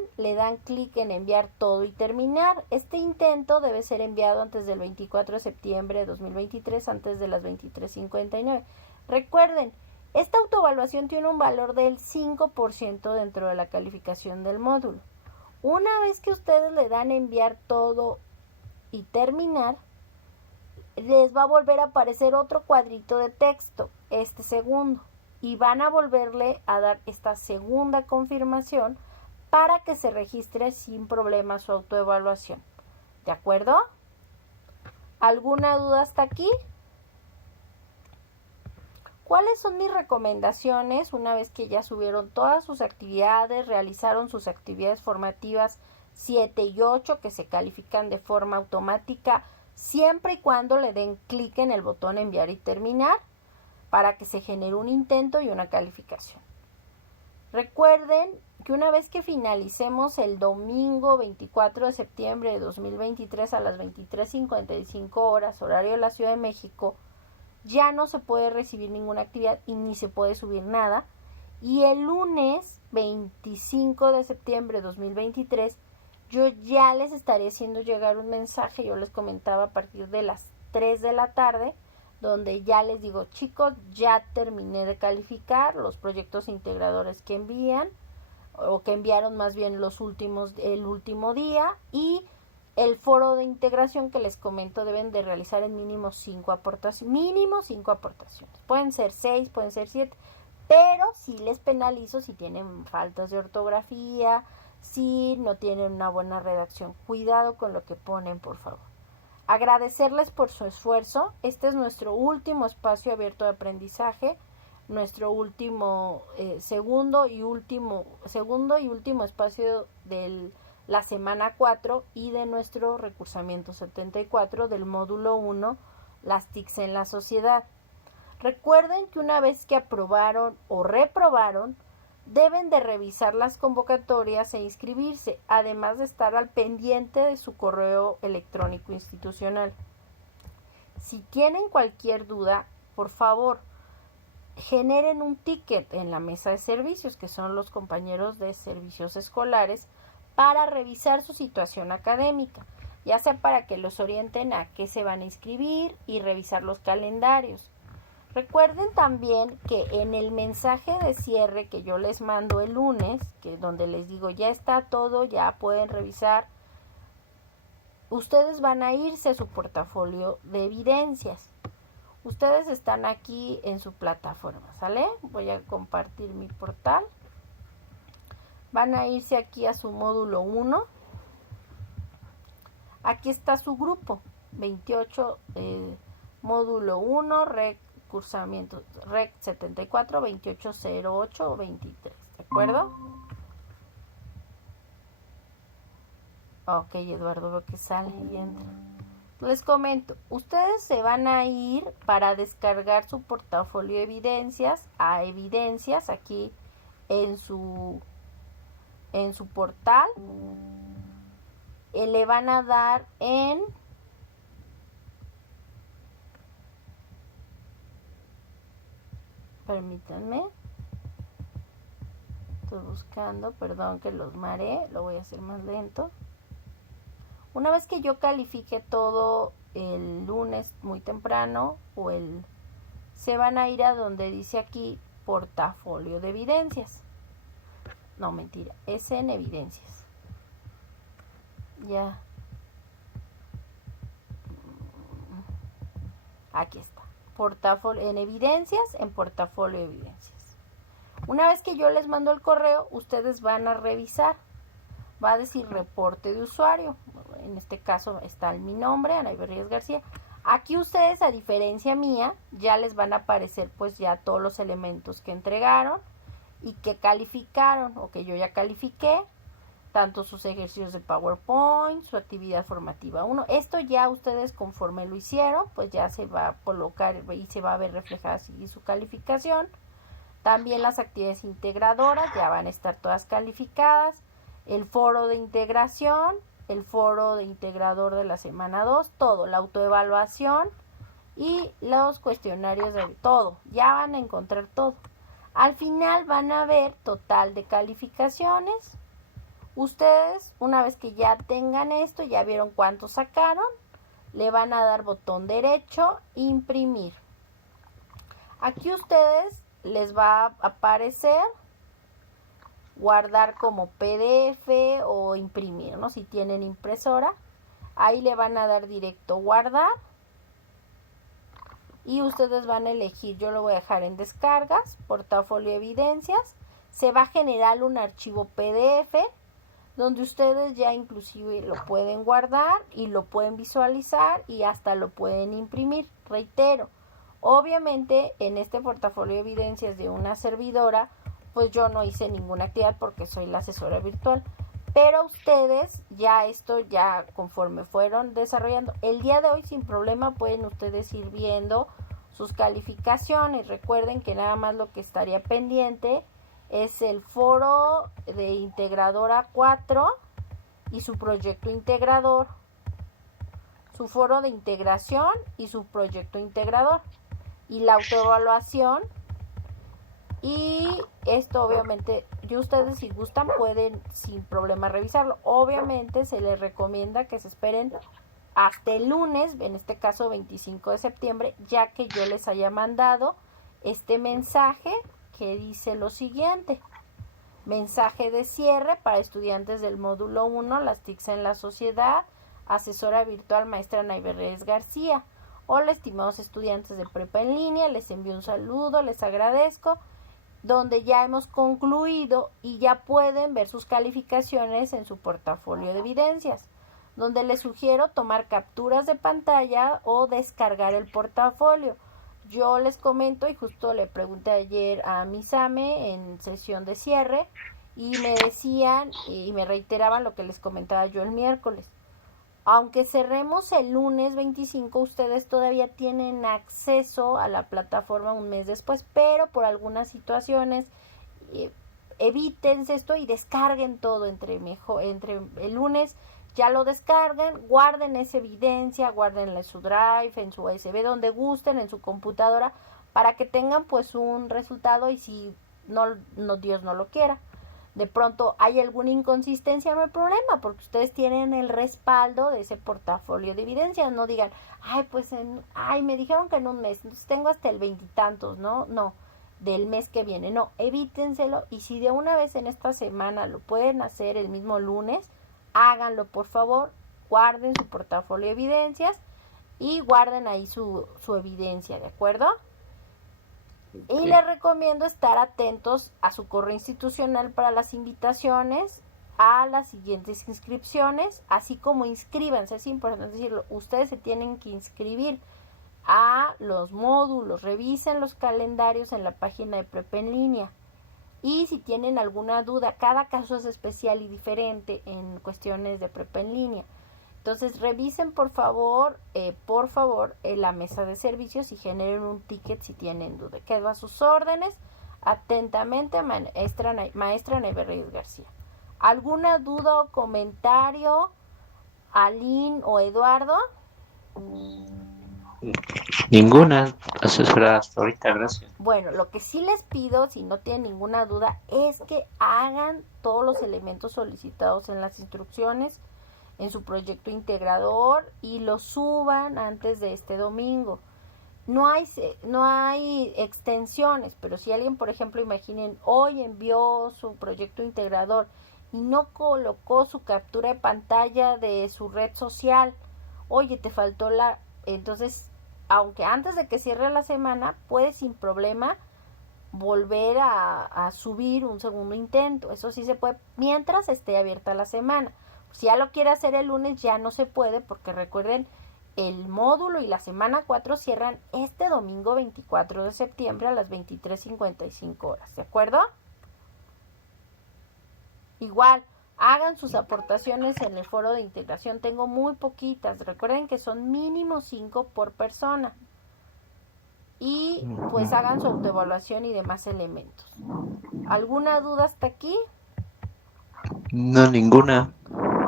clic en enviar todo y terminar. Este intento debe ser enviado antes del 24 de septiembre de 2023, antes de las 23:59. Recuerden, esta autoevaluación tiene un valor del 5% dentro de la calificación del módulo. Una vez que ustedes le dan enviar todo y terminar, les va a volver a aparecer otro cuadrito de texto, este segundo, y van a volverle a dar esta segunda confirmación para que se registre sin problema su autoevaluación. ¿De acuerdo? ¿Alguna duda hasta aquí? ¿Cuáles son mis recomendaciones una vez que ya subieron todas sus actividades, realizaron sus actividades formativas 7 y 8 que se califican de forma automática siempre y cuando le den clic en el botón enviar y terminar para que se genere un intento y una calificación? Recuerden que una vez que finalicemos el domingo 24 de septiembre de 2023 a las 23:55 horas, horario de la Ciudad de México, ya no se puede recibir ninguna actividad y ni se puede subir nada. Y el lunes 25 de septiembre de 2023 yo ya les estaré haciendo llegar un mensaje. Yo les comentaba a partir de las 3 de la tarde, donde ya les digo, chicos, ya terminé de calificar los proyectos integradores que envían, o que enviaron más bien el último día, y el foro de integración que les comento deben de realizar en mínimo 5 aportaciones. Pueden ser 6, pueden ser 7, pero sí les penalizo si tienen faltas de ortografía, si no tienen una buena redacción. Cuidado con lo que ponen, por favor. Agradecerles por su esfuerzo. Este es nuestro último espacio abierto de aprendizaje, nuestro último segundo y último espacio de la semana 4 y de nuestro recursamiento 74 del módulo 1, las TICs en la sociedad. Recuerden que una vez que aprobaron o reprobaron, deben de revisar las convocatorias e inscribirse, además de estar al pendiente de su correo electrónico institucional. Si tienen cualquier duda, por favor, generen un ticket en la mesa de servicios, que son los compañeros de servicios escolares, para revisar su situación académica, ya sea para que los orienten a qué se van a inscribir y revisar los calendarios. Recuerden también que en el mensaje de cierre que yo les mando el lunes, que donde les digo ya está todo, ya pueden revisar, ustedes van a irse a su portafolio de evidencias. Ustedes están aquí en su plataforma, ¿sale? Voy a compartir mi portal. Van a irse aquí a su módulo 1. Aquí está su grupo, 28, módulo 1, recursamiento, REC 74, 2808, 23, ¿de acuerdo? Ok, Eduardo, veo que sale y entra. Les comento, ustedes se van a ir para descargar su portafolio de evidencias a evidencias aquí en su portal. Le van a dar en permítanme, estoy buscando, perdón que los mareé, lo voy a hacer más lento. Una vez que yo califique todo el lunes muy temprano se van a ir a donde dice aquí portafolio de evidencias. No, mentira, es en evidencias. Ya. Aquí está, portafolio, en evidencias, en portafolio de evidencias. Una vez que yo les mando el correo, ustedes van a revisar. Va a decir reporte de usuario. En este caso está mi nombre, Ana Iberríez García. Aquí ustedes, a diferencia mía, ya les van a aparecer pues ya todos los elementos que entregaron y que calificaron o que yo ya califiqué, tanto sus ejercicios de PowerPoint, su actividad formativa 1. Esto ya ustedes, conforme lo hicieron, pues ya se va a colocar y se va a ver reflejada así su calificación. También las actividades integradoras ya van a estar todas calificadas. El foro de integración, el foro de integrador de la semana 2, todo, la autoevaluación y los cuestionarios de todo. Ya van a encontrar todo. Al final van a ver total de calificaciones. Ustedes, una vez que ya tengan esto, ya vieron cuánto sacaron, le van a dar botón derecho, imprimir. Aquí ustedes les va a aparecer guardar como PDF o imprimir, ¿no? Si tienen impresora, ahí le van a dar directo guardar y ustedes van a elegir, yo lo voy a dejar en descargas, portafolio evidencias, se va a generar un archivo PDF donde ustedes ya inclusive lo pueden guardar y lo pueden visualizar y hasta lo pueden imprimir. Reitero, obviamente en este portafolio de evidencias de una servidora, pues yo no hice ninguna actividad porque soy la asesora virtual, pero ustedes ya esto ya conforme fueron desarrollando, el día de hoy sin problema pueden ustedes ir viendo sus calificaciones. Recuerden que nada más lo que estaría pendiente es el foro de integradora 4 y su proyecto integrador, su foro de integración y su proyecto integrador y la autoevaluación. Y esto obviamente, ustedes si gustan pueden sin problema revisarlo. Obviamente se les recomienda que se esperen hasta el lunes, en este caso 25 de septiembre, ya que yo les haya mandado este mensaje que dice lo siguiente: mensaje de cierre para estudiantes del módulo 1, las TICs en la sociedad, asesora virtual maestra Ana Iberríez García. Hola estimados estudiantes de prepa en línea, les envío un saludo, les agradezco, donde ya hemos concluido y ya pueden ver sus calificaciones en su portafolio de evidencias, donde les sugiero tomar capturas de pantalla o descargar el portafolio. Yo les comento y justo le pregunté ayer a Misame en sesión de cierre y me decían y me reiteraban lo que les comentaba yo el miércoles. Aunque cerremos el lunes 25, ustedes todavía tienen acceso a la plataforma un mes después, pero por algunas situaciones evítense esto y descarguen todo entre el lunes. Ya lo descarguen, guarden esa evidencia, guárdenla en su drive, en su USB, donde gusten, en su computadora, para que tengan pues un resultado y si no Dios no lo quiera, de pronto hay alguna inconsistencia, no hay problema, porque ustedes tienen el respaldo de ese portafolio de evidencias. No digan, me dijeron que en un mes, entonces tengo hasta el veintitantos, no, del mes que viene, no, evítenselo. Y si de una vez en esta semana lo pueden hacer el mismo lunes, háganlo por favor, guarden su portafolio de evidencias y guarden ahí su evidencia, ¿de acuerdo? Y les recomiendo estar atentos a su correo institucional para las invitaciones a las siguientes inscripciones, así como inscríbanse, es importante decirlo, ustedes se tienen que inscribir a los módulos, revisen los calendarios en la página de Prepa en Línea. Y si tienen alguna duda, cada caso es especial y diferente en cuestiones de Prepa en Línea. Entonces revisen por favor la mesa de servicios y generen un ticket si tienen duda. Quedo a sus órdenes. Atentamente, maestra Ana Iberríez García. ¿Alguna duda o comentario, Aline o Eduardo? Ninguna, asesora, hasta ahorita, gracias. Bueno, lo que sí les pido, si no tienen ninguna duda, es que hagan todos los elementos solicitados en las instrucciones en su proyecto integrador y lo suban antes de este domingo. No hay extensiones, pero si alguien, por ejemplo, imaginen, hoy envió su proyecto integrador y no colocó su captura de pantalla de su red social, oye, te faltó entonces aunque antes de que cierre la semana, puedes sin problema volver a subir un segundo intento. Eso sí se puede mientras esté abierta la semana. Si ya lo quiere hacer el lunes, ya no se puede, porque recuerden, el módulo y la semana 4 cierran este domingo 24 de septiembre a las 23:55 horas, ¿de acuerdo? Igual, hagan sus aportaciones en el foro de integración. Tengo muy poquitas. Recuerden que son mínimo 5 por persona. Y pues hagan su autoevaluación y demás elementos. ¿Alguna duda hasta aquí? No, ninguna.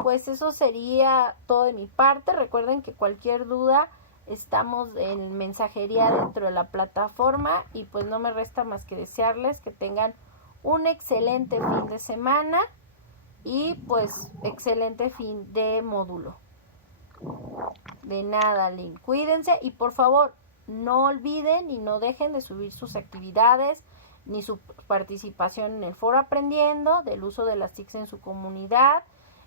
Pues eso sería todo de mi parte. Recuerden que cualquier duda estamos en mensajería dentro de la plataforma y pues no me resta más que desearles que tengan un excelente fin de semana y pues excelente fin de módulo. De nada, Lynn. Cuídense y por favor no olviden y no dejen de subir sus actividades ni su participación en el foro aprendiendo, del uso de las TICs en su comunidad,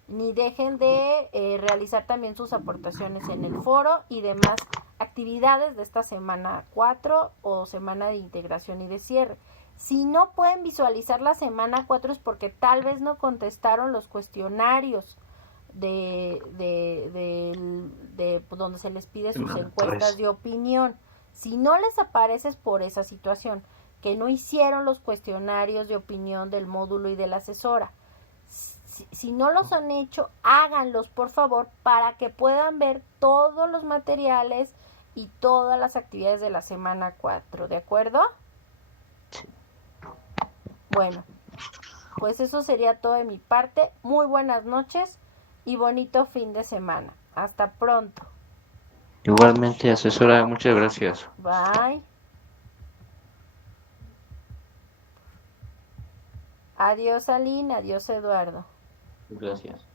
ni dejen de realizar también sus aportaciones en el foro y demás actividades de esta semana 4 o semana de integración y de cierre. Si no pueden visualizar la semana 4 es porque tal vez no contestaron los cuestionarios de donde se les pide sus encuestas de opinión. Si no les aparece es por esa situación, que no hicieron los cuestionarios de opinión del módulo y de la asesora. Si no los han hecho, háganlos por favor para que puedan ver todos los materiales y todas las actividades de la semana 4, ¿de acuerdo? Bueno, pues eso sería todo de mi parte. Muy buenas noches y bonito fin de semana. Hasta pronto. Igualmente, asesora, muchas gracias. Bye. Adiós, Aline. Adiós, Eduardo. Gracias.